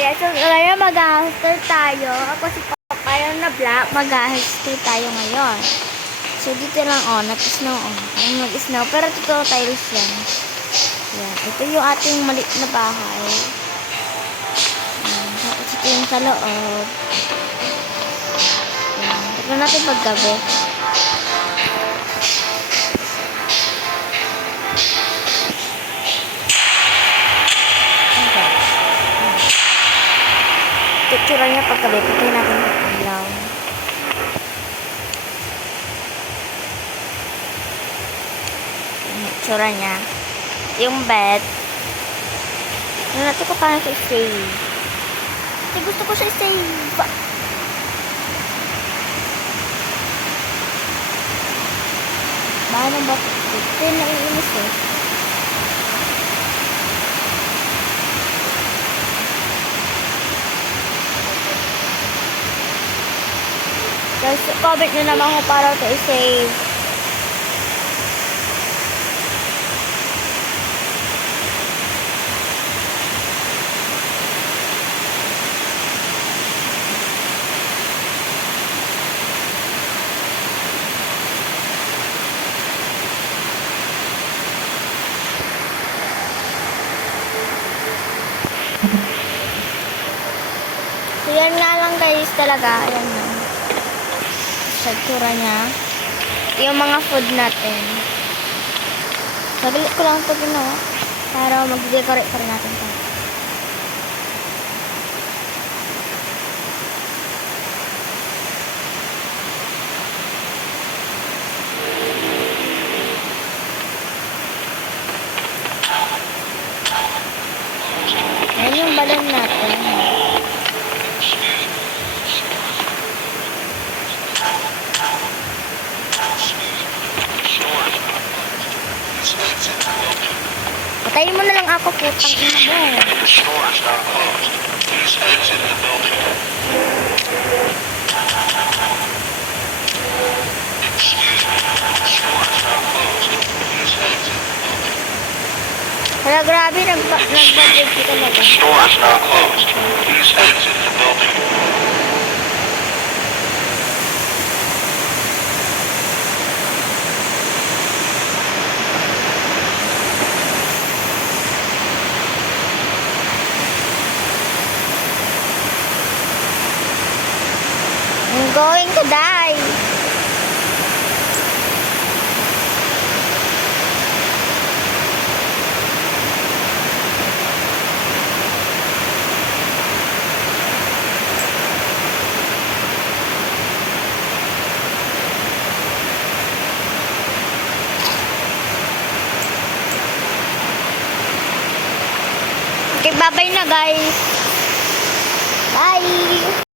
Ayan, so ngayon mag-haster tayo. Ako si Papaya na black, mag-haster tayo ngayon. So dito lang nag-snow Parang nag-snow, pero totoo tiles yan. Ayan, ito yung ating maliit na bahay. Ayan, tapos ito yung sa loob. Ayan, tignan natin paggabi. Itsura niya paggabi. Pagkain natin yung ilaw. Itsura niya. Yung bed. Ano natin ko paano siya i-save. Kasi gusto ko siya i-save. Paano ba? Ito yung naiinis eh. Guys, comment nyo naman kung para ito i-save. So, yan nga lang guys talaga. Ayan na. Sa itsura niya. Yung mga food natin. Saglit ko lang ito ginawa. Para mag-decorate pa rin natin ito. Ayan yung balon natin. Patayin mo na lang ako, putang ina mo. Kaya grabe, nag-budget kita na ba? Store is now closed. Please exit the building. I'm going to die. Okay, bye-bye na guys. Bye.